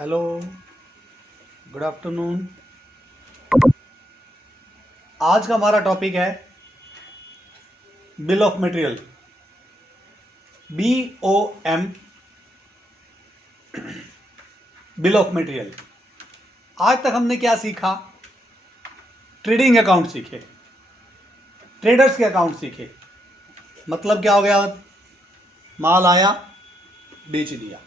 Hello, good afternoon. आज का हमारा टॉपिक है bill of material, BOM, bill of material. आज तक हमने क्या सीखा? ट्रेडिंग अकाउंट सीखे, ट्रेडर्स के अकाउंट सीखे। मतलब क्या हो गया? माल आया, बेच दिया।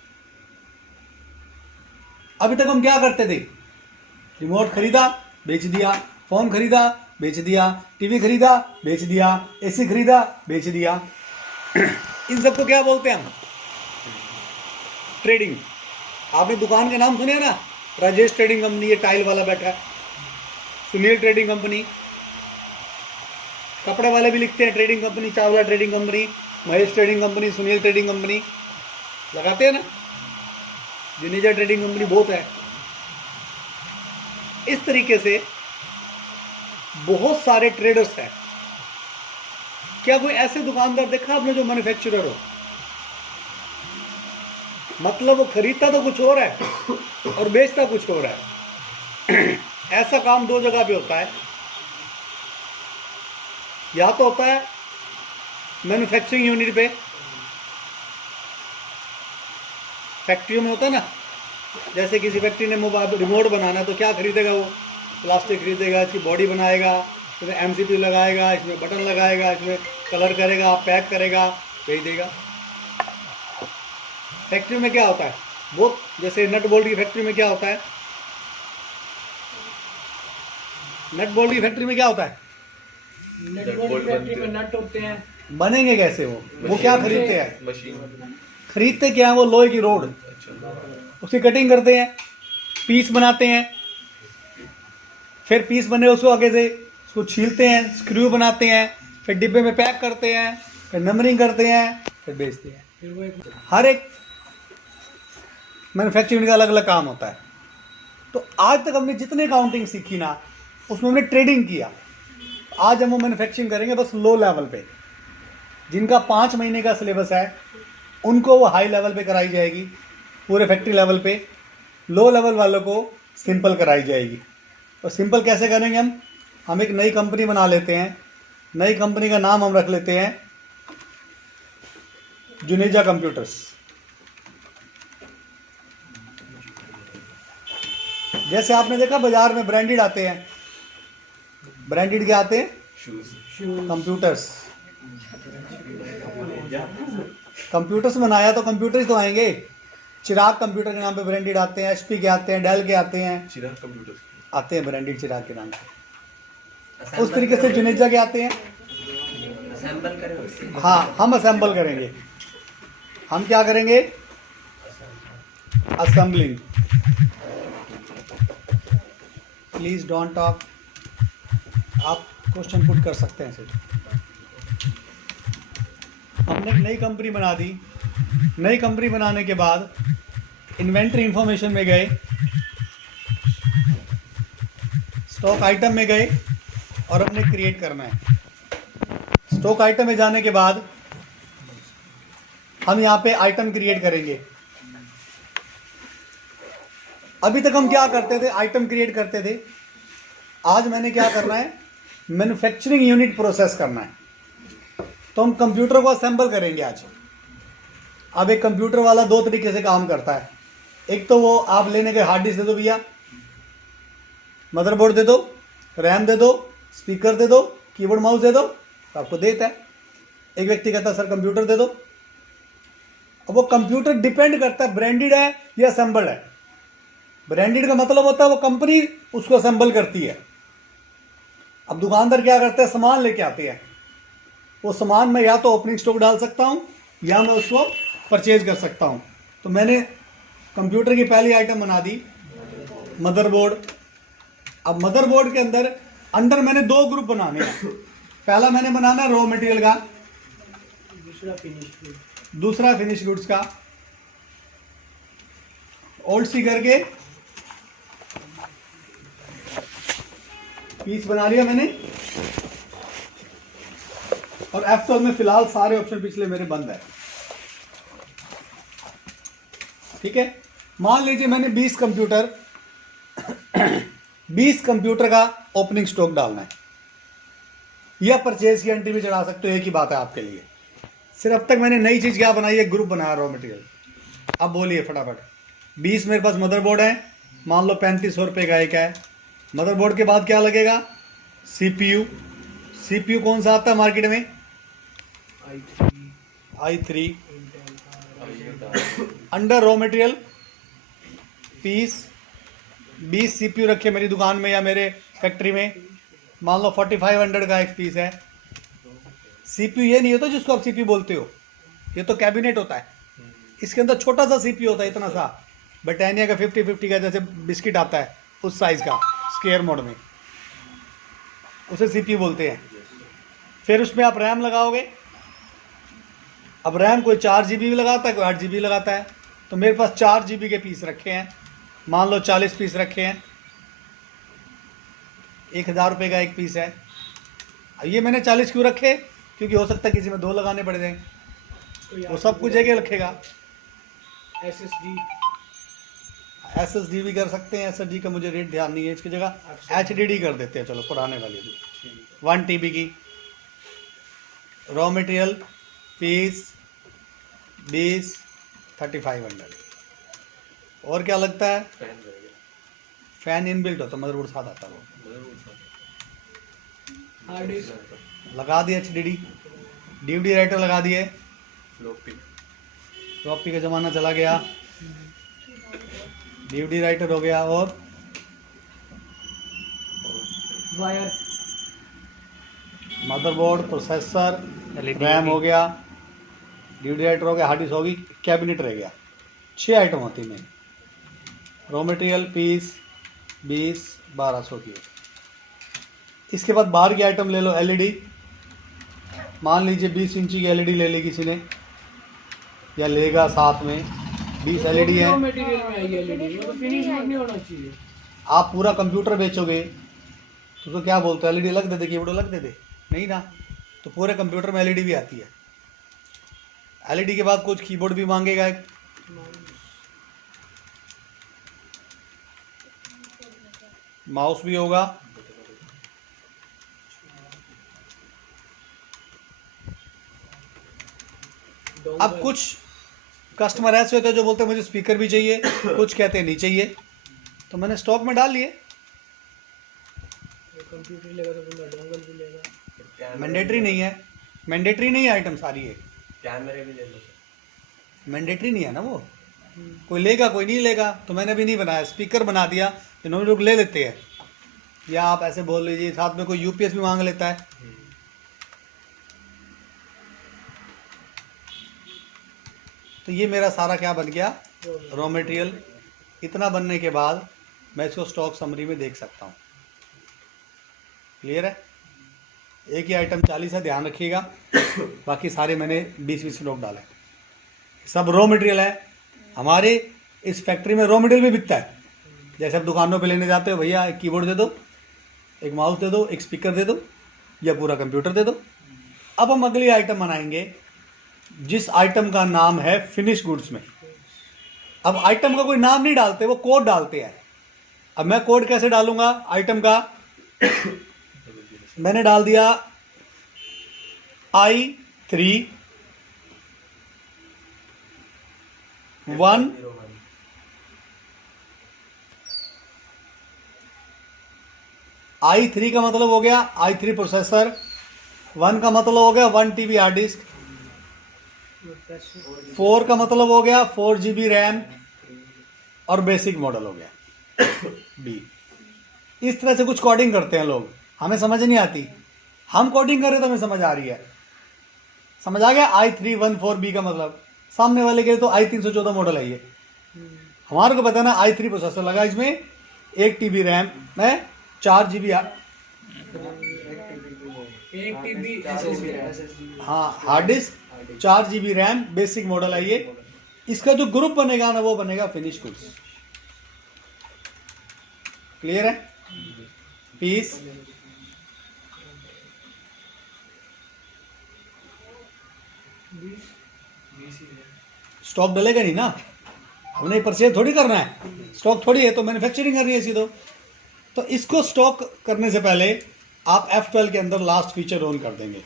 अभी तक हम क्या करते थे? रिमोट खरीदा, बेच दिया, फोन खरीदा, बेच दिया, टीवी खरीदा, बेच दिया, एसी खरीदा, बेच दिया। इन सबको क्या बोलते हैं हम? ट्रेडिंग। आपने दुकान के नाम सुने ना? राजेश ट्रेडिंग कंपनी, ये टाइल वाला बैठा है। Sunil trading company. कपड़े वाले भी लिखते हैं trading company, Chawla trading company, Mahesh trading company, Sunil trading company लगाते हैं ना। जुनेजा ट्रेडिंग कंपनी बहुत है। इस तरीके से बहुत सारे ट्रेडर्स हैं। क्या कोई ऐसे दुकानदार देखा आपने जो मैन्युफैक्चरर हो? मतलब वो खरीदता तो कुछ और है और बेचता कुछ और है। ऐसा काम दो जगह पे होता है। या तो होता है मैन्युफैक्चरिंग यूनिट पे, फैक्ट्रियों में होता है ना। जैसे किसी फैक्ट्री ने मोबाइल रिमोट बनाना है तो क्या खरीदेगा? वो प्लास्टिक खरीदेगा, इसकी बॉडी बनाएगा, इसमें MCP लगाएगा, इसमें बटन लगाएगा, इसमें कलर करेगा, पैक करेगा, भेज देगा। फैक्ट्री में क्या होता है? बहुत, जैसे नट बोल्ट की फैक्ट्री में क्या होता है? नट बोल्ट की फैक्ट्री में क्या होता है? नट बोल्ट फैक्ट्री में नट होते हैं। बनेंगे कैसे? वो क्या खरीदते हैं? मशीन। खरीदते क्या है? वो लोहे की रोड, उसकी कटिंग करते हैं, पीस बनाते हैं, फिर पीस बने उसको आगे से उसको छीलते हैं, स्क्रू बनाते हैं, फिर डिब्बे में पैक करते हैं, फिर नंबरिंग करते हैं, फिर बेचते हैं। हर एक मैन्युफैक्चरिंग का अलग अलग काम होता है। तो आज तक हमने जितने अकाउंटिंग सीखी ना, उसमें हमने ट्रेडिंग किया। आज हम वो मैन्युफैक्चरिंग करेंगे बस लो लेवल पे। जिनका 5 महीने का सिलेबस है उनको वो हाई लेवल पे कराई जाएगी, पूरे फैक्ट्री लेवल पे। लो लेवल वालों को सिंपल कराई जाएगी। और सिंपल कैसे करेंगे? हम एक नई कंपनी बना लेते हैं। नई कंपनी का नाम हम रख लेते हैं जुनेजा कंप्यूटर्स। जैसे आपने देखा बाजार में ब्रांडेड आते हैं, ब्रांडेड क्या आते हैं? कंप्यूटर्स। कंप्यूटर्स बनाया तो कंप्यूटर्स तो आएंगे। चिराग कंप्यूटर के नाम पे ब्रांडेड आते हैं, HP के आते हैं, डेल के आते हैं, चिराग कंप्यूटर आते हैं ब्रांडेड चिराग के नाम पे। उस तरीके से जुनेजा के आते हैं। असेंबल करें। हाँ, हम असेंबल करेंगे। हम क्या करेंगे? असेंबलिंग। Please don't talk. आप क्वेश्चन पुट कर सकते हैं सिर्फ। हमने एक नई कंपनी बना दी। नई कंपनी बनाने के बाद इन्वेंट्री इंफॉर्मेशन में गए, स्टॉक आइटम में गए और हमने क्रिएट करना है। स्टॉक आइटम में जाने के बाद हम यहाँ पे आइटम क्रिएट करेंगे। अभी तक हम क्या करते थे? आइटम क्रिएट करते थे। आज मैंने क्या करना है? मैन्युफैक्चरिंग यूनिट प्रोसेस करना है। तो हम कंप्यूटर को असेंबल करेंगे आज। अब एक कंप्यूटर वाला दो तरीके से काम करता है। एक तो वो आप लेने के हार्ड डिस्क दे दो भैया, मदरबोर्ड दे दो, रैम दे दो, स्पीकर दे दो, कीबोर्ड माउस दे दो, तो आपको देता है। एक व्यक्ति कहता है सर कंप्यूटर दे दो। अब वो कंप्यूटर डिपेंड करता है ब्रांडेड है या असेंबल्ड है। ब्रांडेड का मतलब होता है वो कंपनी उसको असेंबल करती है। अब दुकानदार क्या करते हैं? सामान लेके आते हैं। वो सामान में या तो ओपनिंग स्टॉक डाल सकता हूँ या मैं उसको परचेज कर सकता हूँ। तो मैंने कंप्यूटर की पहली आइटम बना दी, मदरबोर्ड। अब मदरबोर्ड के अंदर मैंने 2 ग्रुप बनाने हैं। पहला मैंने बनाना रॉ मटेरियल का, दूसरा फिनिश गुड्स का। ओल्ड सी करके पीस बना लिया मैंने। और F12 में फिलहाल सारे ऑप्शन पिछले मेरे बंद है। ठीक है। मान लीजिए मैंने 20 कंप्यूटर 20 कंप्यूटर का ओपनिंग स्टॉक डालना है, या परचेज की एंट्री भी चढ़ा सकते हो, एक ही बात है आपके लिए। सिर्फ अब तक मैंने नई चीज क्या बनाई है, ग्रुप बनाया रॉ मटेरियल। अब बोलिए फटाफट। 20 मेरे पास मदरबोर्ड है, मान लो 3500 रुपये का एक है। मदरबोर्ड के बाद क्या लगेगा, सीपीयू। सीपीयू कौन सा आता है मार्केट में, i3। Under raw material piece 20 CPU रखे मेरी दुकान में या मेरे फैक्ट्री में, मान लो 4500 का एक पीस है। सीपीयू ये नहीं होता जिसको आप सीपीयू बोलते हो, ये तो कैबिनेट होता है। इसके अंदर छोटा सा सीपीयू होता है, इतना सा, ब्रिटानिया का 50-50 का जैसे बिस्किट आता है उस साइज का, स्क्वायर मोड में, उसे सीपीयू बोलते हैं। फिर उसमें आप रैम लगाओगे। अब रैम कोई 4 GB भी लगाता है, कोई 8 GB लगाता है। तो मेरे पास 4 GB के पीस रखे हैं, मान लो 40 पीस रखे हैं, 1000 रुपये का एक पीस है। अब ये मैंने 40 क्यों रखे, क्योंकि हो सकता है किसी में 2 लगाने पड़ जाए, वो सब कुछ जगह रखेगा। SSD भी कर सकते हैं, SSD का मुझे रेट ध्यान नहीं है, इसकी जगह HDD कर देते हैं, चलो पुराने वाली भी 1 TB की। Raw material piece 20 3500। और क्या लगता है, फैन इनबिल्ट होता, मदरबोर्ड साथ आता है वो, लगा दिया HDD, DVD राइटर लगा दिए, फ्लॉपी का ज़माना चला गया, DVD राइटर हो गया। और वायर, मदरबोर्ड, प्रोसेसर, रैम हो गया, DVD राइटर हो गया, हार्ड डिस्क होगी, कैबिनेट रह गया। 6 आइटम होती है मेरी। रॉ मटेरियल पीस 20 1200 की। इसके बाद बाहर की आइटम ले लो, LED। मान लीजिए 20 इंची की LED ले ली किसी ने, या लेगा साथ में 20 LED है। मटेरियल में आई एलईडी, वो तो फिनिश नहीं होना चाहिए। आप पूरा कंप्यूटर बेचोगे तो क्या बोलते हो, LED अलग दे दे, कीबोर्ड अलग दे दे, नहीं ना। तो पूरे कंप्यूटर में LED भी आती है। LED के बाद कुछ कीबोर्ड भी मांगेगा एक, माउस भी होगा। अब कुछ कस्टमर ऐसे होते हैं जो बोलते हैं मुझे स्पीकर भी चाहिए, कुछ कहते हैं नहीं चाहिए, तो मैंने स्टॉक में डाल लिए। कंप्यूटर लेगा तो बंदा डोंगल भी लेगा। मैंडेटरी नहीं है, मैंडेटरी नहीं है, आइटम सारी है, कैमरे भी ले लो। मैंडेटरी नहीं है ना वो, कोई लेगा कोई नहीं लेगा। तो मैंने भी नहीं बनाया, स्पीकर बना दिया, इन्होंने लोग ले लेते हैं। या आप ऐसे बोल लीजिए, साथ में कोई UPS भी मांग लेता है। तो ये मेरा सारा क्या बन गया, रॉ मटेरियल। इतना बनने के बाद मैं इसको स्टॉक समरी में देख सकता हूँ। क्लियर है। एक ही आइटम 40 है, ध्यान रखिएगा, बाकी सारे मैंने 20-20 स्टॉक डाले, सब रॉ मटेरियल है। हमारे इस फैक्ट्री में रॉ मटेरियल भी बिकता है। जैसे आप दुकानों पे लेने जाते हो, भैया एक कीबोर्ड दे दो, एक माउस दे दो, एक स्पीकर दे दो, या पूरा कंप्यूटर दे दो। अब हम अगली आइटम बनाएंगे, जिस आइटम का नाम है फिनिश गुड्स में। अब आइटम का कोई नाम नहीं डालते, वो कोड डालते हैं। अब मैं कोड कैसे डालूंगा आइटम का, मैंने डाल दिया I3 1 I3 का मतलब हो गया I3 प्रोसेसर, 1 का मतलब हो गया 1 TB हार्ड डिस्क, 4 का मतलब हो गया 4 GB रैम, और बेसिक मॉडल हो गया B। इस तरह से कुछ कोडिंग करते हैं लोग, हमें समझ नहीं आती। हम कोडिंग कर रहे तो हमें समझ आ रही है। समझ आ गया I314B का मतलब, सामने वाले के तो I314 मॉडल है ये। हमारे को पता है ना, I3 प्रोसेसर लगा, इसमें 1 TB रैम में 4 GB, हाँ hard disk, 4 GB RAM, basic model है ये। इसका जो ग्रुप बनेगा ना, वो बनेगा फिनिश गुड्स। क्लियर है। पीस स्टॉक डलेगा नहीं ना, हमने परचेज थोड़ी करना है, स्टॉक थोड़ी है, तो मैन्युफैक्चरिंग करनी है सीधो। तो इसको स्टॉक करने से पहले आप F12 के अंदर लास्ट फीचर ऑन कर देंगे।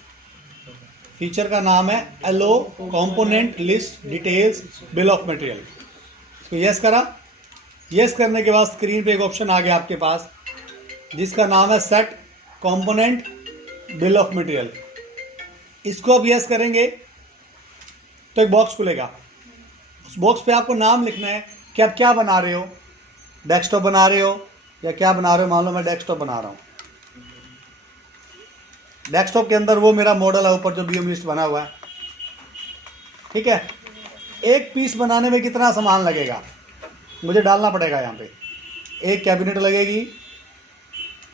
फीचर का नाम है allow component list details bill of material. इसको यस करा। यस करने के बाद स्क्रीन पे एक ऑप्शन आ गया आपके पास जिसका नाम है set component bill of material. इसको अब यस करेंगे तो एक बॉक्स खुलेगा। उस बॉक्स पे आपको नाम लिखना है कि आप क्या बना रहे हो, डेस्कटॉप बना रहे हो या क्या बना रहे हो। मान लो मैं डेस्कटॉप बना रहा हूँ। डेस्कटॉप के अंदर वो मेरा मॉडल है ऊपर जो बीएम लिस्ट बना हुआ है, ठीक है। एक पीस बनाने में कितना सामान लगेगा मुझे डालना पड़ेगा। यहाँ पे एक कैबिनेट लगेगी,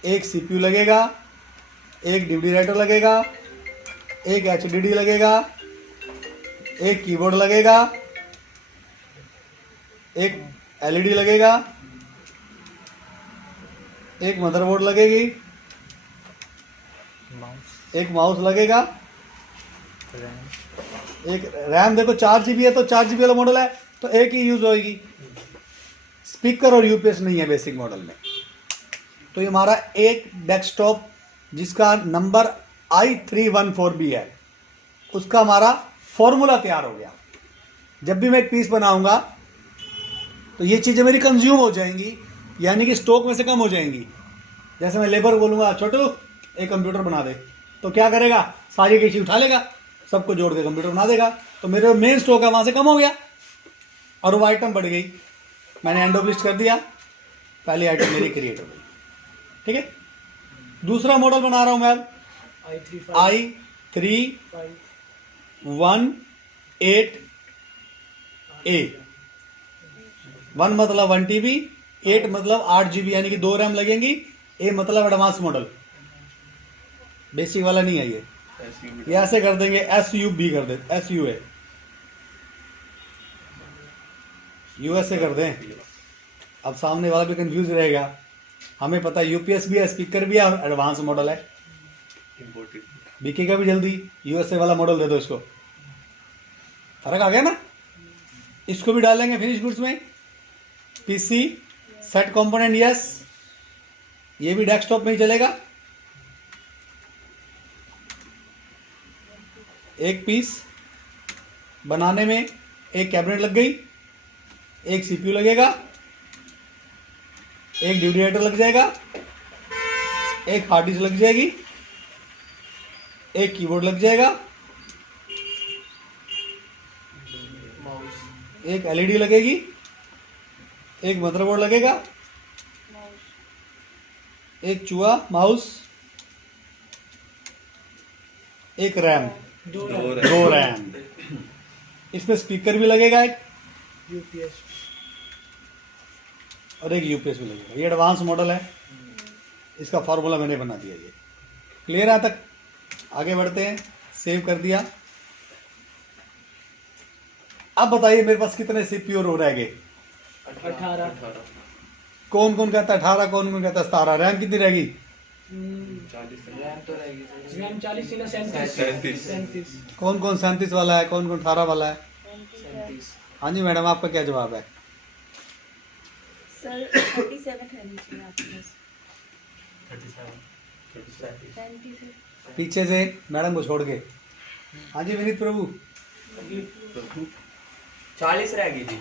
एक सीपीयू लगेगा, एक डीवीडी राइटर लगेगा, एक एचडीडी लगेगा, एक कीबोर्ड लगेगा, एक एलईडी लगेगा, एक मदरबोर्ड लगेगी, एक माउस लगेगा, एक रैम। देखो 4 GB है तो 4 GB वाला मॉडल है तो एक ही यूज होगी। स्पीकर और यूपीएस नहीं है बेसिक मॉडल में। तो ये हमारा एक डेस्कटॉप जिसका नंबर i314B है, उसका हमारा फॉर्मूला तैयार हो गया। जब भी मैं एक पीस बनाऊंगा तो ये चीज़ें मेरी कंज्यूम हो जाएंगी, यानी कि स्टॉक में से कम हो जाएंगी। जैसे मैं लेबर बोलूंगा छोटू एक कंप्यूटर बना दे, तो क्या करेगा, सारी की चीज उठा लेगा, सबको जोड़ के कंप्यूटर बना देगा। तो मेरे मेन स्टॉक है वहां से कम हो गया और वो आइटम बढ़ गई। मैंने एंड ऑफ लिस्ट कर दिया, पहली आइटम मेरी क्रिएट हो गई, ठीक है। दूसरा मॉडल बना रहा हूं मैं i318A। 1 मतलब 1 TB, 8 मतलब 8 GB, यानी कि 2 रैम लगेंगी। ए मतलब एडवांस मॉडल, बेसिक वाला नहीं है ये ऐसे कर देंगे। SUB कर दे, SUA यूएसए कर दें। अब सामने वाला भी कंफ्यूज रहेगा। हमें पता है यूपीएस भी है, स्पीकर भी है और एडवांस मॉडल है। बिकेगा भी जल्दी। यूएसए वाला मॉडल दे दो इसको। फर्क आ गया ना। इसको भी डालेंगे फिनिश गुड्स में। पीसी सेट कंपोनेंट यस, ये भी डेस्कटॉप में ही चलेगा। एक पीस बनाने में एक कैबिनेट लग गई, एक सीपीयू लगेगा, एक डीवीडी राइटर लग जाएगा, एक हार्ड डिस्क लग जाएगी, एक कीबोर्ड लग जाएगा, एक एलईडी लगेगी, एक मदरबोर्ड लगेगा, एक चूहा माउस, एक रैम, दो रैम। इसमें स्पीकर भी लगेगा एक, यूपीएस और एक यूपीएस भी लगेगा। ये एडवांस मॉडल है, इसका फॉर्मूला मैंने बना दिया। ये क्लियर है तक? आगे बढ़ते हैं। सेव कर दिया। अब बताइए मेरे पास कितने सीपीयू रह गए? 18। कौन कौन कहता है 18, कौन कौन कहता है 17? रैम कितनी रहेगी? रैम तो रहेगी। रैम 40 थी ना, 37। कौन कौन 37 वाला है, कौन कौन 18 वाला है? 37। हाँ जी मैडम, आपका क्या जवाब है? सर 37 रहनी चाहिए आपके पास। 37। पीछे से मैडम को छोड़ के। हाँ जी विनीत प्रभु, 40 रहेगी जी।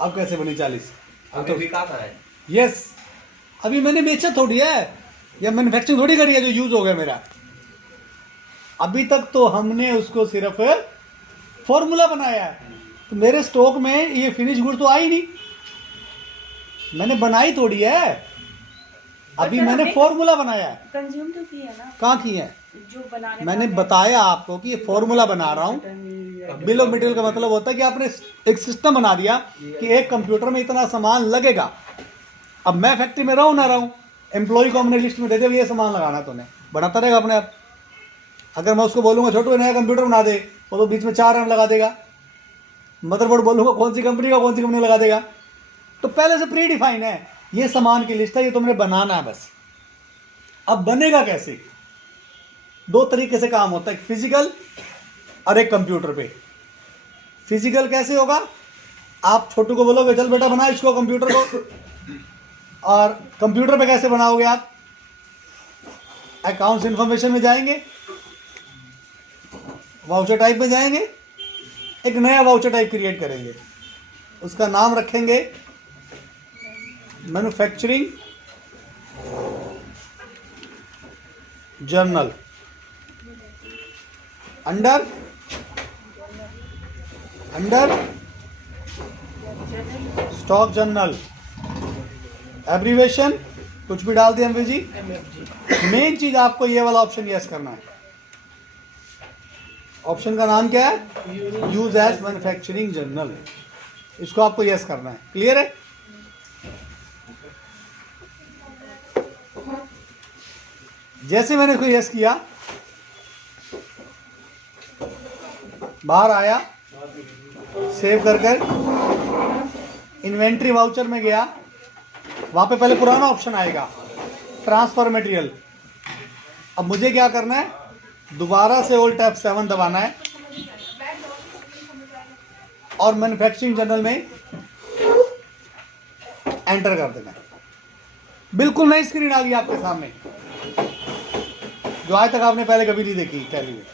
अब कैसे बनी 40? अभी बिका कहाँ है? यस, अभी मैंने बेचा थोड़ी है या मैन्युफैक्चरिंग थोड़ी करी है जो यूज हो गया मेरा। अभी तक तो हमने उसको सिर्फ फॉर्मूला बनाया है। तो मेरे स्टॉक में ये फिनिश गुड तो आई नहीं, मैंने बनाई थोड़ी है। अभी मैंने फॉर्मूला बनाया है। कंज्यूम तो की है ना, कहाँ की है? जो बनाने मैंने वाले बताया आपको कि ये फॉर्मूला बना रहा हूँ। बिल ऑफ मटेरियल का मतलब होता है कि आपने एक सिस्टम बना दिया कि एक कंप्यूटर में इतना सामान लगेगा। अब मैं फैक्ट्री में रहूं ना रहूं, एम्प्लॉय को हमने लिस्ट में दे दिया ये सामान लगाना, तो उन्हें बनाता रहेगा अपने आप। अगर मैं उसको बोलूंगा छोटू नया कंप्यूटर बना दे, वो तो बीच में 4 रैम लगा देगा। मदरबोर्ड बोलूंगा कौन सी कंपनी का, कौन सी कंपनी लगा देगा। तो पहले से प्री डिफाइन है, ये सामान की लिस्ट है, ये तुमने बनाना है बस। अब बनेगा कैसे? 2 तरीके से काम होता है, एक फिजिकल और एक कंप्यूटर पे। फिजिकल कैसे होगा? आप छोटू को बोलोगे चल बेटा बना इसको कंप्यूटर को, और कंप्यूटर पे कैसे बनाओगे आप? अकाउंट्स इंफॉर्मेशन में जाएंगे, वाउचर टाइप में जाएंगे, एक नया वाउचर टाइप क्रिएट करेंगे, उसका नाम रखेंगे manufacturing journal, under stock journal, abbreviation कुछ भी डाल दिया एमवी जी। MFG। मेन चीज आपको ये वाला ऑप्शन यस करना है। ऑप्शन का नाम क्या है? यूज एज मैन्युफैक्चरिंग जर्नल, इसको आपको यस करना है। क्लियर है? जैसे मैंने इसको यस किया, बाहर आया, सेव कर इन्वेंट्री वाउचर में गया, वहां पे पहले पुराना ऑप्शन आएगा ट्रांसफर मटेरियल। अब मुझे क्या करना है? दोबारा से ओल्ड टैब 7 दबाना है और मैन्युफैक्चरिंग जर्नल में एंटर कर देना है। बिल्कुल नई स्क्रीन आ गई आपके सामने, जो आज तक आपने पहले कभी नहीं देखी टैली में।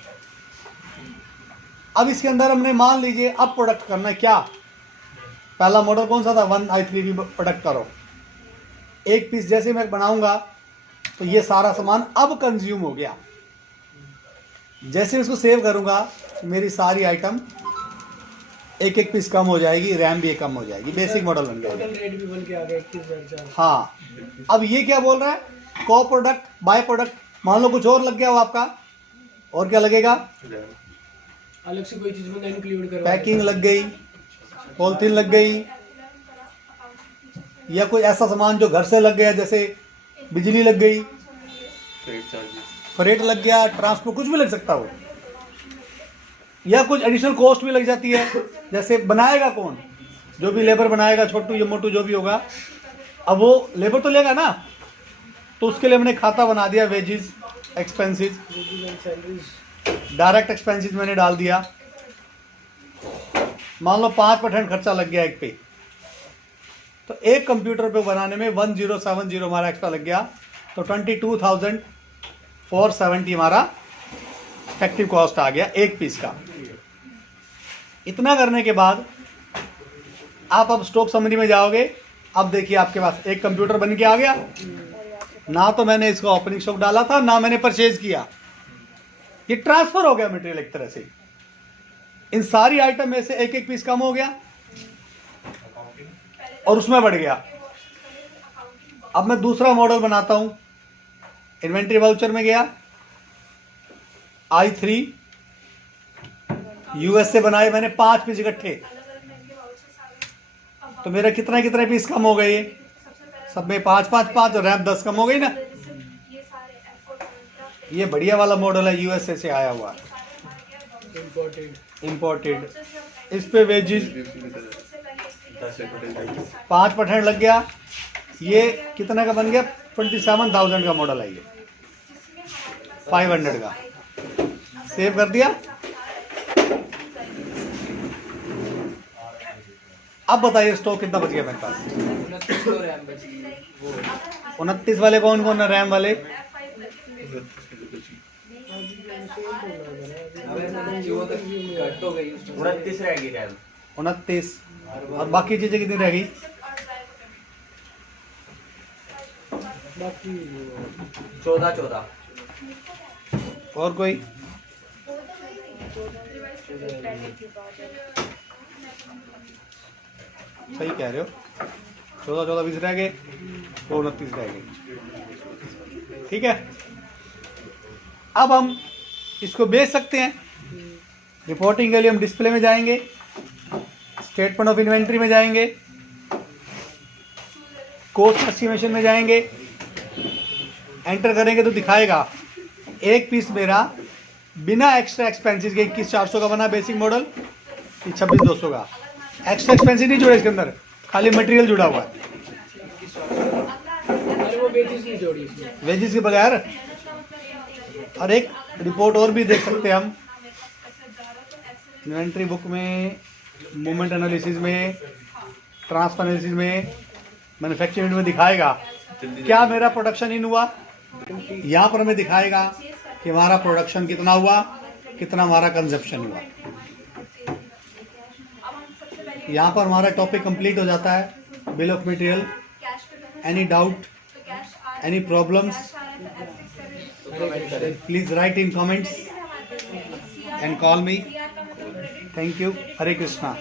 अब इसके अंदर हमने मान लीजिए अब प्रोडक्ट करना है क्या? पहला मॉडल कौन सा था? 1i3 प्रोडक्ट करो। एक पीस जैसे मैं बनाऊंगा तो ये सारा सामान अब कंज्यूम हो गया। जैसे इसको सेव करूंगा मेरी सारी आइटम एक एक पीस कम हो जाएगी, रैम भी कम हो जाएगी, बेसिक मॉडल बन जाएगा। टोटल रेट भी बन के आ गया 21,000। हाँ, अब ये क्या बोल रहा है? को प्रोडक्ट बाय प्रोडक्ट। मान लो कुछ और लग गया हो आपका, और क्या लगेगा? अलग से कोई चीज में इंक्लूड करवा पैकिंग लग गई, पॉलिथीन लग गई, या कोई ऐसा सामान जो घर से लग गया, जैसे बिजली लग गई, फ्रेट लग गया, ट्रांसपोर्ट, कुछ भी लग सकता हो, या कुछ एडिशनल कॉस्ट भी लग जाती है। जैसे बनाएगा कौन? जो भी लेबर बनाएगा, छोटू या मोटू जो भी होगा, अब वो लेबर तो लेगा ना, तो उसके लिए मैंने खाता बना दिया, wages, expenses, salaries. Direct expenses मैंने डाल दिया। मान लो 5% खर्चा लग गया एक पे, तो एक कंप्यूटर पे बनाने में 1070 हमारा एक्स्ट्रा लग गया, तो 22,470 हमारा इफेक्टिव कॉस्ट आ गया एक पीस का। इतना करने के बाद आप अब स्टॉक समरी में जाओगे। अब देखिए आपके पास एक कंप्यूटर बन के आ गया, ना तो मैंने इसका ओपनिंग स्टॉक डाला था, ना मैंने परचेज किया, ये ट्रांसफर हो गया मटेरियल एक तरह से। इन सारी आइटम में से एक एक पीस कम हो गया और उसमें बढ़ गया। अब मैं दूसरा मॉडल बनाता हूं। इन्वेंट्री वाउचर में गया, i3 यूएस से बनाए मैंने 5 पीस इकट्ठे, तो मेरा कितने पीस कम हो गए? सब में 5 और रैम 10 कम हो गई ना। ये बढ़िया वाला मॉडल है, यूएसए से आया हुआ, इंपोर्टेड। इस पे वेजेस 5% लग गया। ये कितने का बन गया? 27,000 का मॉडल है ये, 500 का। सेव कर दिया। अब बताइए स्टॉक कितना बच गया मेरे पास? 29 वाले कौन कौन है? रैम वाले 29 रहेगी रैम। 29, और बाकी चीजें कितनी रह गई? बाकी 14। और कोई? सही कह रहे हो, 14 20 रह गए, तो 29 रह गए। ठीक है, अब हम इसको बेच सकते हैं। रिपोर्टिंग के लिए हम डिस्प्ले में जाएंगे, स्टेटमेंट ऑफ इन्वेंट्री में जाएंगे, कॉस्ट एस्टिमेशन में जाएंगे, एंटर करेंगे तो दिखाएगा एक पीस मेरा बिना एक्स्ट्रा एक्सपेंसेस के 21,400 का बना बेसिक मॉडल, 26,200 का। एक्स्ट्रा एक्सपेंसिव नहीं जुड़े इसके अंदर, खाली मटेरियल जुड़ा हुआ है, अरे वो वेजेस नहीं जोड़ी इसमें। वेजेस के बगैर। और एक रिपोर्ट और भी देख सकते हैं हम इन्वेंट्री बुक में, मूवमेंट एनालिसिस में, ट्रांसफर एनालिसिस में मैन्युफैक्चरिंग में दिखाएगा क्या मेरा प्रोडक्शन इन हुआ, यहाँ पर हमें दिखाएगा कि हमारा प्रोडक्शन कितना हुआ, कितना हमारा कंजप्शन हुआ। यहाँ पर हमारा टॉपिक कंप्लीट हो जाता है। Bill of material, any doubt, any problems, please right in comments and call me. Thank you. Hare Krishna.